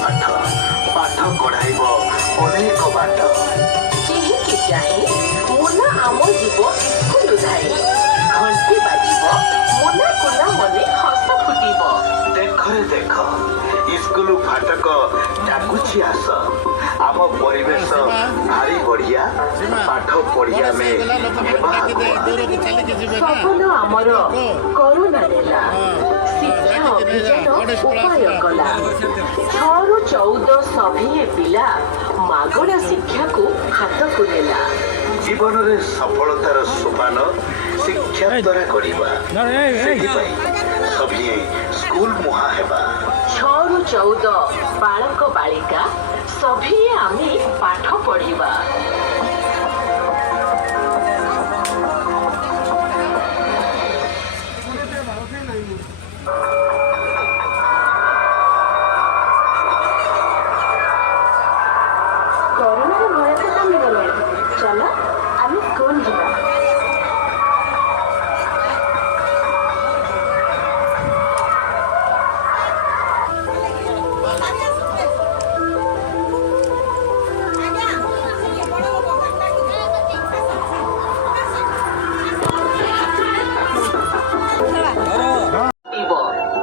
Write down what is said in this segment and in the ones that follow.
ପାଠ ପାଠ କଢାଇବ ଅନେକ ବାଟ। କେହିକି ଚାହେଁ ମୁନା ଆମ ଯିବ ସ୍କୁଲ ଧାଇଁ। ଘଣ୍ଟି ବାଜିବ ମୁନା କୁନା ମନେ ହସ ଫୁଟିବ। ଦେଖରେ ଦେଖ ସ୍କୁଲ ଫାଟକ ଡାକୁଛି ଆସ। ଆମ ପରିବେଶ ଭାରି ବଢିଆ, ପାଠ ପଢି ଆମେ ହେବା ଆଗୁଆ। ସପନ ଆମର କରୋନା ନେଲା, ଶିକ୍ଷା ଅଭିଯାନ ଉପାୟ କଲା। 6ରୁ 14 ସଭିଏ ପିଲା ମାଗଣା ଶିକ୍ଷାକୁ ହାତକୁ ନେଲା। ଜୀବନରେ ସଫଳତାର ସୋପାନ ଶିକ୍ଷା ଦ୍ୱାରା କରିବା। ସେଥିପାଇଁ ସଭିଏ ସ୍କୁଲ ମୁହାଁ ହେବା। 6ରୁ 14 ବାଳକ ବାଳିକା ସଭିଏ ଆମେ ପାଠ ପଢିବା। କରୋନାର ଭୟ ତ କମିଗଲାଣି, ଚାଲ ଆମେ ସ୍କୁଲ ଯିବା।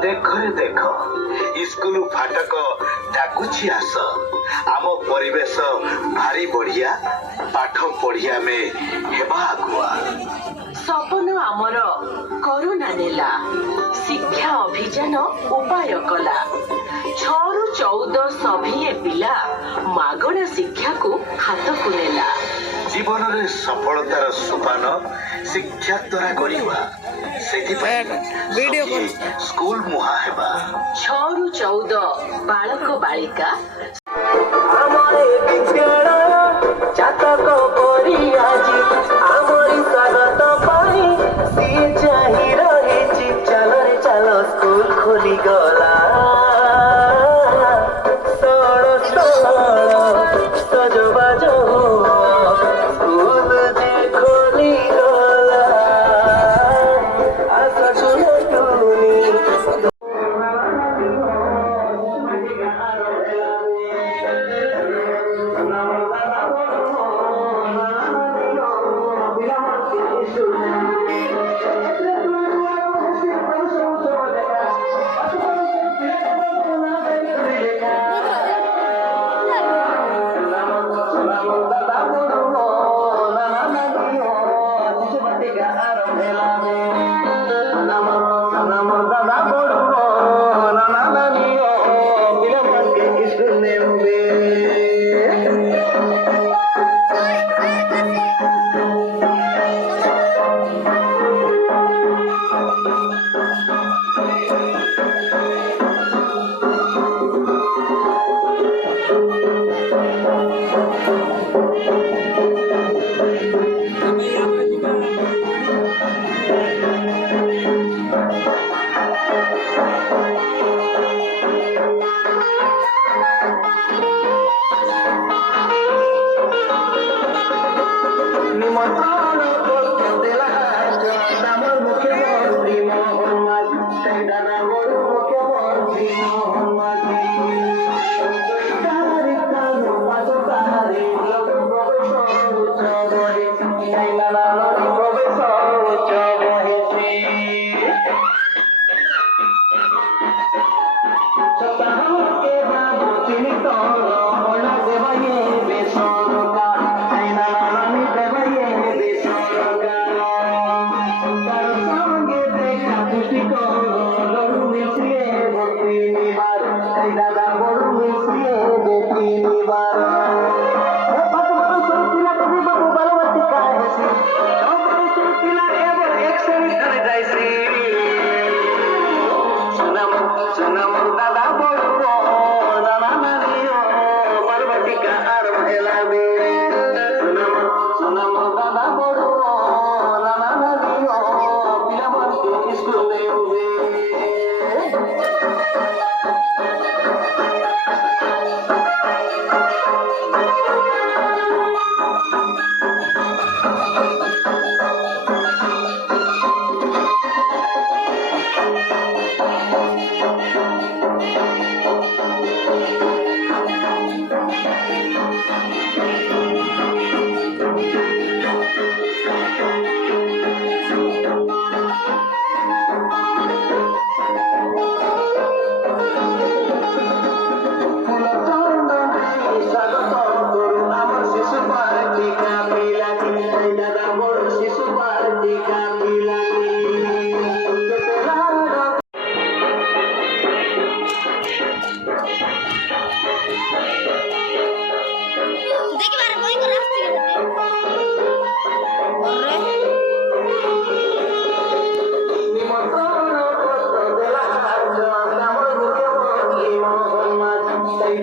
ଦେଖରେ ଦେଖ ସ୍କୁଲ ଫାଟକ ଡାକୁଛି ଆସ। ଆମ ପରିବେଶ ଭାରି ବଢିଆ, ପାଠ ପଢି ଆମେ ହେବା ଆଗୁଆ। ସପନ ଆମର କରୋନା ନେଲା, ଶିକ୍ଷା ଅଭିଯାନ ଉପାୟ କଲା। 6ରୁ 14 ସଭିଏ ପିଲା ମାଗଣା ଶିକ୍ଷାକୁ ହାତକୁ ନେଲା। ଜୀବନରେ ସଫଳତାର ସୋପାନ ଶିକ୍ଷା ଦ୍ୱାରା କରିବା। ସେଥିପାଇଁ ସଭିଏ ସ୍କୁଲ ମୁହାଁ ହେବା। 6ରୁ 14 ବାଳକ ବାଳିକା আমারে বিদ্যালয় চাতক করি আজি আমরি স্বাগত পাই সিয়ে চাহি রহিছি। চাল রে চাল স্কুল খুলি গলা সড় সড় সজবাজ স্কুল যে খুলি গলা আশা শুনে টুনি।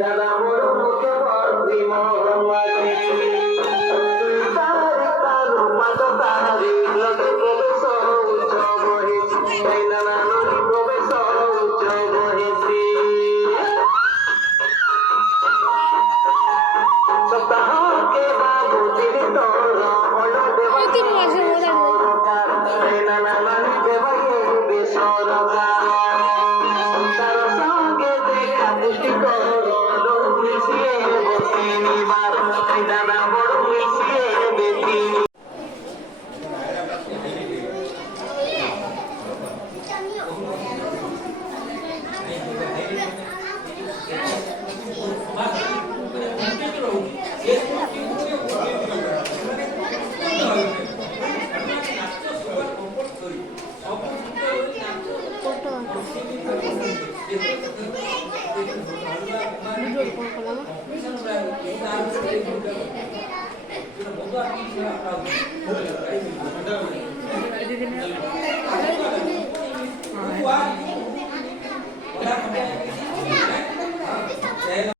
দাদা বড় মুখ্যমন্ত্রী মোহাম্মদী তারি তারু পাত তারি লগে প্রবেশ উচ্চ বহেছি এই নানা নদী প্রবেশ উচ্চ বহেছি সপ্তাহকে বাবু তিনি তোর হল দেবা সরকার এই নানা নানি দেবাই বেসরকার তার সঙ্গে দেখা পুষ্টি করো মিশিয়ে তিনিবার এই দাদা বড় মিশিয়ে বেশি Wow.